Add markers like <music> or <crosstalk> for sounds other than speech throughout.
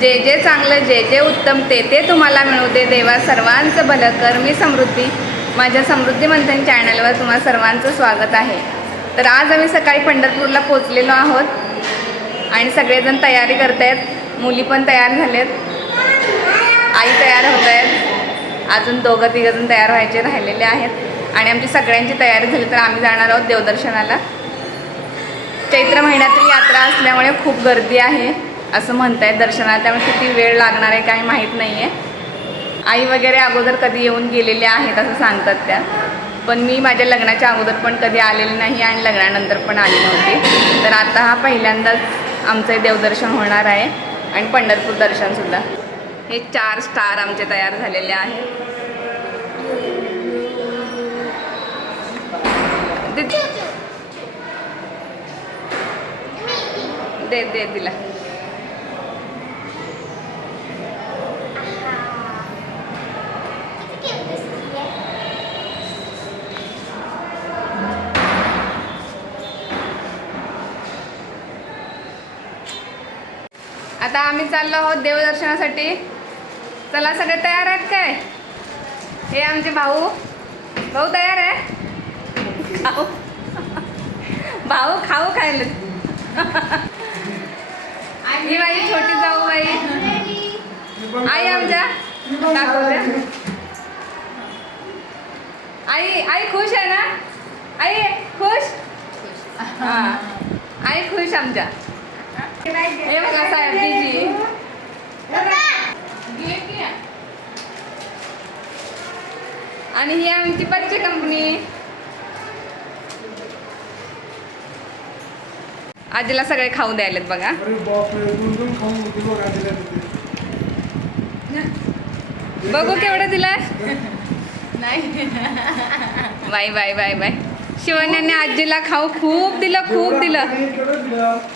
जे जे चांगलं जे जे उत्तम ते ते तुम्हाला मिळू दे. देवा सर्वांचं भलं कर. मी समृद्धी माझ्या समृद्धी मंथन चॅनलवर तुम्हा सर्वांचं स्वागत आहे. तर आज आम्ही सकाळी पंढरपूरला पोचलेलो आहोत आणि सगळेजण तयारी करत आहेत मुली पण तयार झालेत. आई तयार होत आहेत अजून दोघं तिघंजण तयार व्हायचे राहिलेले आहेत. आणि आमची सगळ्यांची तयारी झाली तर आम्ही जाणार आहोत देवदर्शनाला. चैत्र महिन्यातील यात्रा असल्यामुळे खूप गर्दी आहे. असं म्हणत आहेत दर्शनाला त्यामुळे किती वेळ लागणार आहे काही माहीत नाही आहे आई वगैरे अगोदर कधी येऊन गेलेले आहेत असं सांगतात त्या. पण मी माझ्या लग्नाच्या अगोदर पण कधी आलेले नाही आणि लग्नानंतर पण आली नव्हती. तर आता हा पहिल्यांदाच आमचं देवदर्शन होणार आहे आणि पंढरपूर दर्शनसुद्धा हे चार स्टार आमचे तयार झालेले आहेत. दे- दे दे दिला आता आम्ही चाललो आहोत देवदर्शनासाठी. चला सगळे तयार आहेत काय? हे आमचे भाऊ. भाऊ तयार आहे? खाऊ. भाऊ खाऊ खायला. ही माझी छोटी जाऊ बाई. आई आमच्या. आई आई खुश आहे ना? आई खुश? हा. आई खुश आमच्या. हे बघा आणि ही आमची बच्चे कंपनी. आजीला सगळे खाऊ द्यायलेत बघा. बघ केवढं दिलं <laughs> बाय बाय बाय बाय. शिवण्याने आजीला खाऊ खूप दिलं खूप दिलं.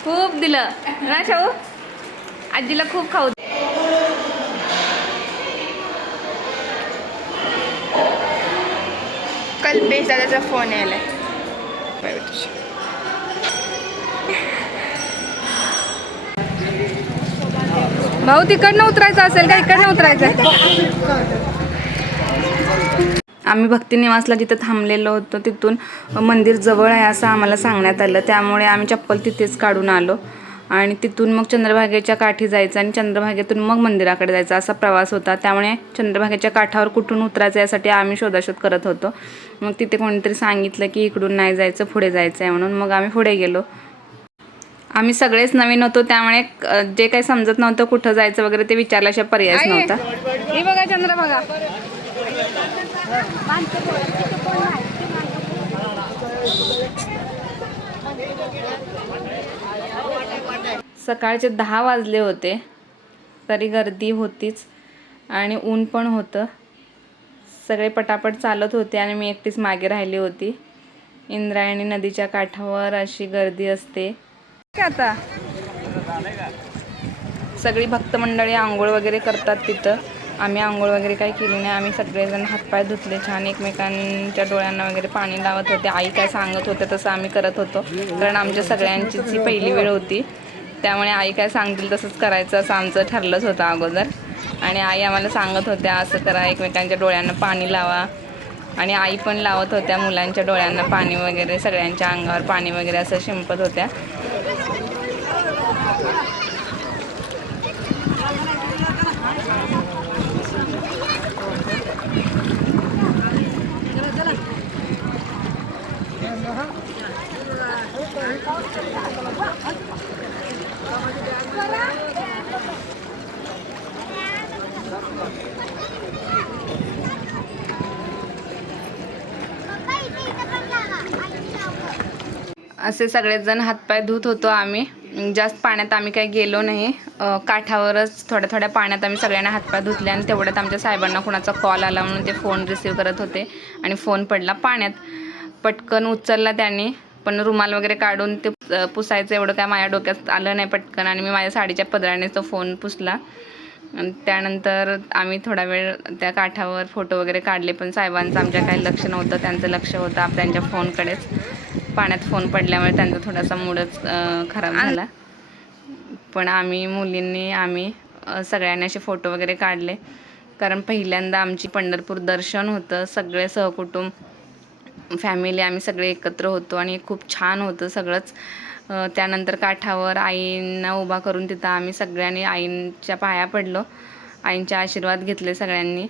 खूप दिलं. ना शाहू? आजीला खूप खाऊ. कल्पेश दादाचा फोन यायलाय. भाऊ तिकडनं उतरायचं असेल का? इकडनं उतरायचं? आम्ही भक्ती निवासला जिथं थांबलेलो होतो तिथून मंदिर जवळ आहे असं आम्हाला सांगण्यात आलं. त्यामुळे आम्ही चप्पल तिथेच काढून आलो. आणि तिथून मग चंद्रभागेच्या काठी जायचं आणि चंद्रभागेतून मग मंदिराकडे जायचा. असा प्रवास होता. त्यामुळे चंद्रभागेच्या काठावर कुठून उतरायचं यासाठी आम्ही शोधाशोध करत होतो. मग तिथे कोणीतरी सांगितलं की इकडून नाही जायचं पुढे जायचं आहे म्हणून मग आम्ही पुढे गेलो. आम्ही सगळेच नवीन होतो. त्यामुळे जे काही समजत नव्हतं कुठं जायचं वगैरे ते विचारल्याशिवाय पर्यायच नव्हता. ही बघा चंद्र बघा सकाळचे दहा वाजले होते. तरी गर्दी होतीच आणि ऊन पण होतं. सगळे पटापट चालत होते आणि मी एकटीच मागे राहिली होती. इंद्रायणी नदीच्या काठावर अशी गर्दी असते. आता? सगळी भक्त मंडळी आंघोळ वगैरे करतात तिथं. आम्ही आंघोळ वगैरे काही केली नाही. आम्ही सगळेजण हातपाय धुतले छान. एकमेकांच्या डोळ्यांना वगैरे पाणी लावत होते. आई काय सांगत होते तसं आम्ही करत होतो. कारण आमच्या सगळ्यांचीच ही पहिली वेळ होती. त्यामुळे आई काय सांगतील तसंच करायचं असं आमचं ठरलंच होतं अगोदर. आणि आई आम्हाला सांगत होत्या असं करा एकमेकांच्या डोळ्यांना पाणी लावा. आणि आई पण लावत होत्या मुलांच्या डोळ्यांना पाणी वगैरे सगळ्यांच्या अंगावर पाणी वगैरे असं शिंपत होत्या. असे सगळेजण हातपाय धुत होतो आम्ही. जास्त पाण्यात आम्ही काही गेलो नाही. काठावरच थोड्या थोड्या पाण्यात आम्ही सगळ्यांना हातपाय धुतले आणि तेवढ्यात आमच्या साहेबांना कुणाचा कॉल आला म्हणून ते फोन रिसीव करत होते आणि फोन पडला पाण्यात. पटकन उचलला त्यांनी. पण रुमाल वगैरे काढून ते पुसायचं एवढं काय माझ्या डोक्यात आलं नाही पटकन. आणि मी माझ्या साडीच्या पदराने तो फोन पुसला. आणि त्यानंतर आम्ही थोडा वेळ त्या काठावर फोटो वगैरे काढले पण साहेबांचं आमच्या काही लक्ष नव्हतं त्यांचं लक्ष होतं आप त्यांच्या फोनकडेच. पाण्यात फोन पडल्यामुळे त्यांचा थोडासा मूडच खराब झाला. पण आम्ही मुलींनी आम्ही सगळ्यांनी असे फोटो वगैरे काढले. कारण पहिल्यांदा आमची पंढरपूर दर्शन होतं सगळे सहकुटुंब फॅमिली आम्ही सगळे एकत्र होतो आणि खूप छान होतं सगळंच. त्यानंतर काठावर आईंना उभा करून तिथं आम्ही सगळ्यांनी आईंच्या पाया पडलो. आईंचे आशीर्वाद घेतले सगळ्यांनी.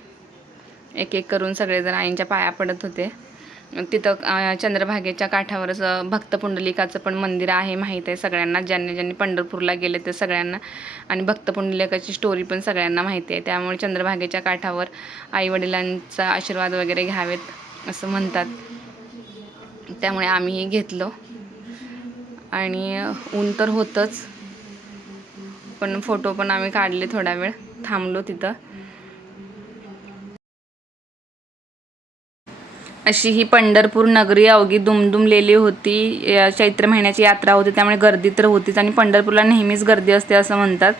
एक एक करून सगळेजण आईंच्या पाया पडत होते. तिथं चंद्रभागेच्या काठावरच असं भक्त पुंडलिकाचं पण मंदिर आहे माहीत आहे सगळ्यांना. ज्यांनी ज्यांनी पंढरपूरला गेले ते सगळ्यांना. आणि भक्त पुंडलिकाची स्टोरी पण सगळ्यांना माहिती आहे. त्यामुळे चंद्रभागेच्या काठावर आईवडिलांचा आशीर्वाद वगैरे घ्यावेत. असं म्हणतात. त्यामुळे आम्हीही घेतलो. आणि ऊन तर होतंच. पण फोटो पण आम्ही काढले थोडा वेळ. थांबलो तिथं. अशी ही पंढरपूर नगरी अवघी दुमदुमलेली होती. या चैत्र महिन्याची यात्रा होती. त्यामुळे गर्दी तर होतीच. आणि पंढरपूरला नेहमीच गर्दी असते असं म्हणतात.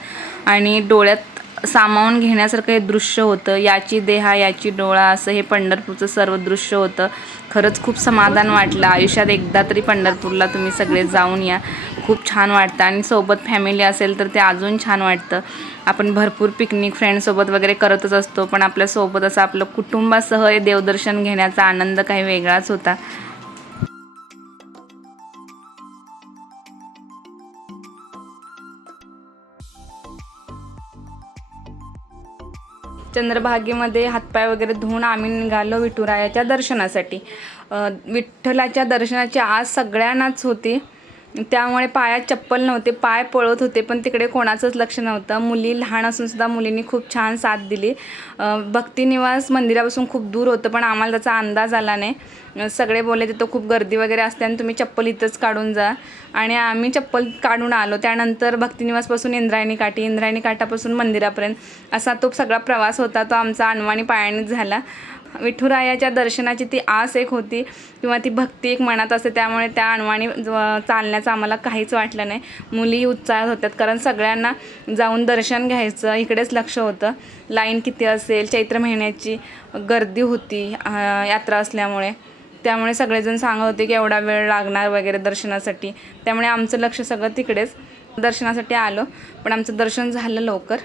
आणि डोळ्यात सामावून घेण्यासारखं हे दृश्य होतं. याची देहा याची डोळा असं हे पंढरपूरचं सर्व दृश्य होतं. खरंच खूप समाधान वाटलं. आयुष्यात एकदा तरी पंढरपूरला तुम्ही सगळे जाऊन या. खूप छान वाटतं. आणि सोबत फॅमिली असेल तर ते अजून छान वाटतं. आपण भरपूर पिकनिक फ्रेंडसोबत वगैरे करतच असतो. पण आपल्यासोबत असं आपलं कुटुंबासह हे देवदर्शन घेण्याचा आनंद काही वेगळाच होता. चंद्रभागेमध्ये हातपाय वगैरे धुवून आम्ही निघालो विठुरायाच्या दर्शनासाठी. विठ्ठलाच्या दर्शनाची आज सगळ्यांनाच होती. त्यामुळे पायात चप्पल नव्हते पाय पळत होते पण तिकडे कोणाचंच लक्ष नव्हतं. मुली लहान असून सुद्धा मुलींनी खूप छान साथ दिली. भक्तिनिवास मंदिरापासून खूप दूर होतं पण आम्हाला त्याचा अंदाज आला नाही. सगळे बोलले तिथं खूप गर्दी वगैरे असते आणि तुम्ही चप्पल इथंच काढून जा. आणि आम्ही चप्पल काढून आलो. त्यानंतर भक्तिनिवासपासून इंद्रायणी काठी इंद्रायणी काठापासून मंदिरापर्यंत असा तो सगळा प्रवास होता तो आमचा अनवाणी पायानेच झाला. विठुरायाच्या दर्शनाची ती आस एक होती किंवा ती भक्ती एक मनात असते. त्यामुळे त्या अणवाणी चालण्याचं आम्हाला काहीच वाटलं नाही. मुली उत्साहात होत्यात. कारण सगळ्यांना जाऊन दर्शन घ्यायचं इकडेच लक्ष होतं. लाईन किती असेल चैत्र महिन्याची गर्दी होती यात्रा असल्यामुळे. त्यामुळे सगळेजण सांगत होते की एवढा वेळ लागणार वगैरे दर्शनासाठी. त्यामुळे आमचं लक्ष सगळं तिकडेच दर्शनासाठी आलो. पण आमचं दर्शन झालं लवकर.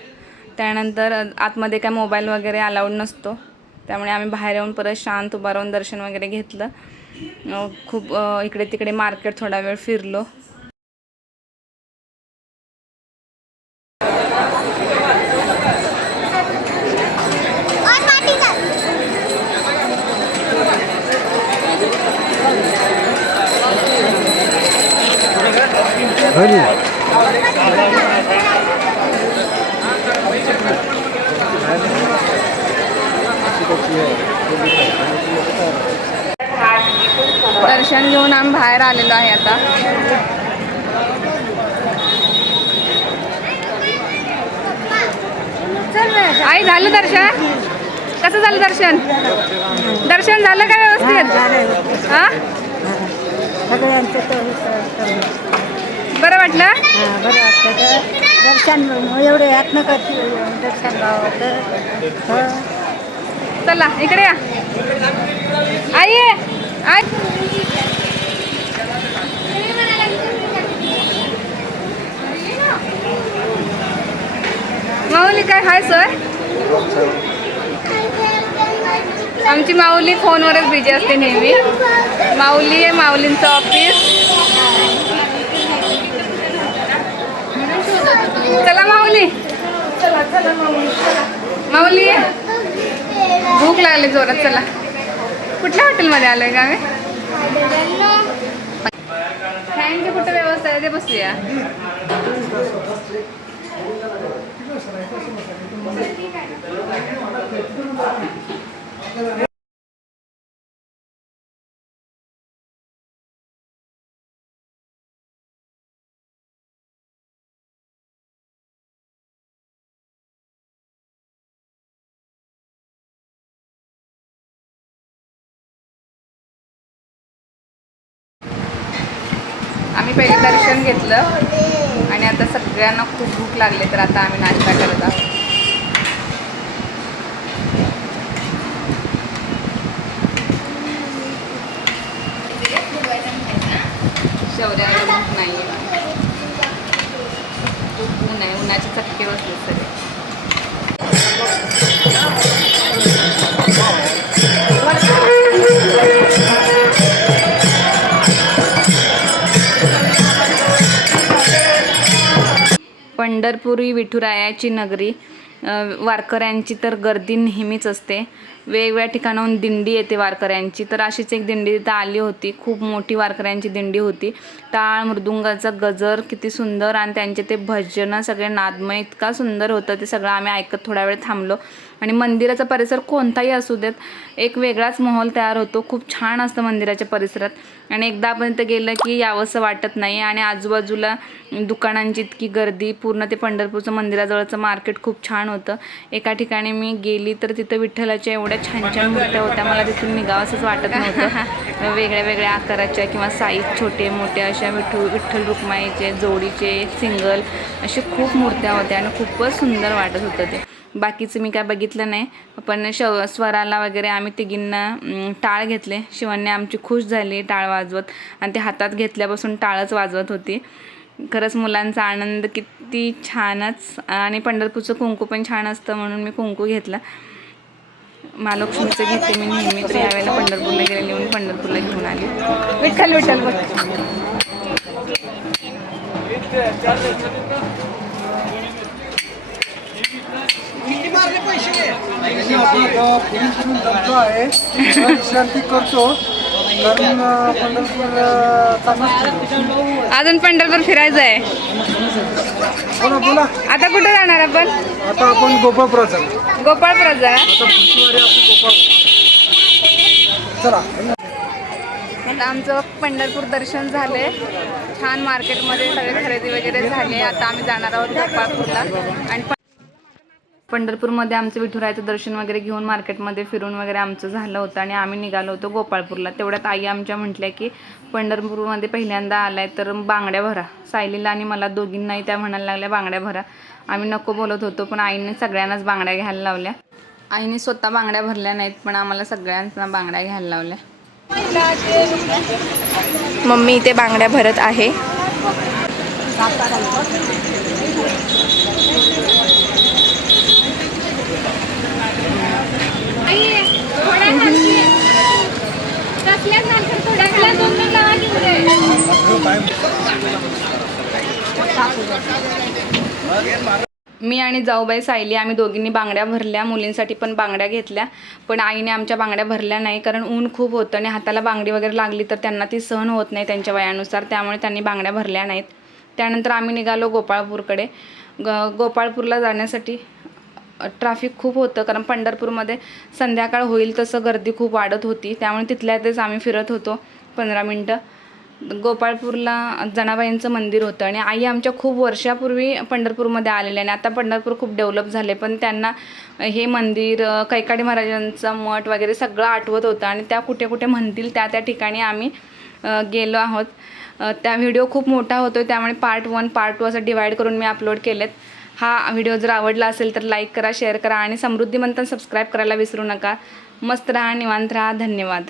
त्यानंतर आतमध्ये काय मोबाईल वगैरे अलाउड नसतो. त्यामुळे आम्ही बाहेर येऊन परत शांत उभा राहून दर्शन वगैरे घेतलं. खूप इकडे तिकडे मार्केट थोडा वेळ फिरलो. दर्शन घेऊन आम्ही बाहेर आलेलो आहे आता. आई झालं दर्शन? कसं झालं दर्शन? दर्शन झालं का व्यवस्थित? हा? बरं वाटलं? बरं वाटलं दर्शन एवढे यातनं करते दर्शन चला इकडे या. आई ये. आई. माऊली काय हाय सर? आमची माऊली फोनवरच बिझी असते नेहमी. माऊली आहे माऊलींचं ऑफिस चला माऊली. चला चला माऊली माऊली भूक लागली जोरात चला कुठल्या हॉटेलमध्ये आलोय का आम्ही फॅनची कुठं व्यवस्था आहे ते बसूया आम्ही पहिले दर्शन घेतलं आणि आता सगळ्यांना खूप भूक लागली तर आता आम्ही नाश्ता करत आहोत. शौर्याला भूक नाही पंढरपुरी विठुरायाची नगरी वारकऱ्यांची तर गर्दी नेहमीच असते. वेगवेगळ्या ठिकाणाहून दिंडी येते वारकऱ्यांची. तर अशीच एक दिंडी तिथं आली होती. खूप मोठी वारकऱ्यांची दिंडी होती. टाळ मृदुंगाचा गजर किती सुंदर आणि त्यांचे ते भजनं सगळे नादमय इतका सुंदर होतं ते सगळं आम्ही ऐकत थोडा वेळ थांबलो. आणि मंदिराचा परिसर कोणताही असू देत एक वेगळाच माहोल तयार होतो. खूप छान असतं मंदिराच्या परिसरात. आणि एकदा आपण तिथं गेलं की यावंसं वाटत नाही आणि आजूबाजूला दुकानांची इतकी गर्दी पूर्ण ते पंढरपूरचं मंदिराजवळचं मार्केट खूप छान होतं. एका ठिकाणी मी गेली तर तिथं विठ्ठलाच्या एवढ्या छान छान मूर्त्या होत्या. मला तिथून निघावंसंच वाटत नव्हतं. वेगळ्या वेगळ्या आकाराच्या किंवा साईज छोटे मोठे अशा विठ्ठल विठ्ठल रुक्माईचे जोडीचे सिंगल असे खूप मूर्त्या होत्या आणि खूपच सुंदर वाटत होतं ते. बाकीचं मी काय बघितलं नाही. पण शव स्वराला वगैरे आम्ही तिघींना टाळ घेतले. शिवांनी आमची खुश झाली टाळ वाजवत. आणि ते हातात घेतल्यापासून टाळच वाजवत होती. खरंच मुलांचा आनंद किती छानच. आणि पंढरपूरचं कुंकू पण छान असतं म्हणून मी कुंकू घेतला. महालक्ष्मीचं घेते मी नेहमी. तर यावेळेला पंढरपूरला गेलेली म्हणून पंढरपूरला घेऊन आले. विठ्ठल विठ्ठल बघ. आहे विश्रांती करतो कारण पंढरपूर अजून पंढरपूर फिरायचं आहे. बोला बोला. आता कुठे जाणार आपण? आता आपण गोपाळपुरात चालू गोपाळपुरात जाणार आता चला. आमचं पंढरपूर दर्शन झाले छान मार्केटमध्ये सगळे खरेदी वगैरे झाले. आता आम्ही जाणार आहोत गोपाळपूरला. आणि पंढरपूरमध्ये आमचं विठुरायचं दर्शन वगैरे घेऊन मार्केटमध्ये फिरून वगैरे आमचं झालं होतं आणि आम्ही निघालो होतो गोपाळपूरला. तेवढ्यात आई आमच्या म्हटल्या की पंढरपूरमध्ये पहिल्यांदा आलाय तर बांगड्या भरा. सायलीला आणि मला दोघींनाही त्या म्हणायला लागल्या बांगड्या भरा. आम्ही नको बोलत होतो पण आईने सगळ्यांनाच बांगड्या घ्यायला लावल्या. आईने स्वतः बांगड्या भरल्या नाहीत पण आम्हाला सगळ्यांना बांगड्या घ्यायला लावल्या. मम्मी इथे बांगड्या भरत आहे. मी आणि जाऊबाई सायली आम्ही दोघींनी बांगड्या भरल्या. मुलींसाठी पण बांगड्या घेतल्या. पण आईने आमच्या बांगड्या भरल्या नाही. कारण ऊन खूप होतं आणि हाताला बांगडी वगैरे लागली तर त्यांना ती सहन होत नाही त्यांच्या वयानुसार. त्यामुळे त्यांनी बांगड्या भरल्या नाहीत. त्यानंतर आम्ही निघालो गोपाळपूरकडे. ग गोपाळपूरला जाण्यासाठी ट्रॅफिक खूप होतं. कारण पंढरपूरमध्ये संध्याकाळ होईल तसं गर्दी खूप वाढत होती. त्यामुळे तिथल्या तेच आम्ही फिरत होतो पंधरा मिनटं. गोपाळपूरला जनाबाईंचं मंदिर होतं आणि आई आमच्या खूप वर्षापूर्वी पंढरपूरमध्ये आलेल्या आणि आता पंढरपूर खूप डेव्हलप झाले. पण त्यांना हे मंदिर कैकाडी महाराजांचा मठ वगैरे सगळं आठवत होतं आणि त्या कुठे कुठे म्हणतील त्या त्या ठिकाणी आम्ही गेलो आहोत. त्या व्हिडिओ खूप मोठा होतो त्यामुळे पार्ट वन पार्ट टू असं डिवाईड करून मी अपलोड केलेत. हा व्हिडिओ जर आवडला असेल तर लाईक करा शेअर करा आणि समृद्धी मंथन सबस्क्राईब करायला विसरू नका. मस्त राहा निवांत राहा. धन्यवाद.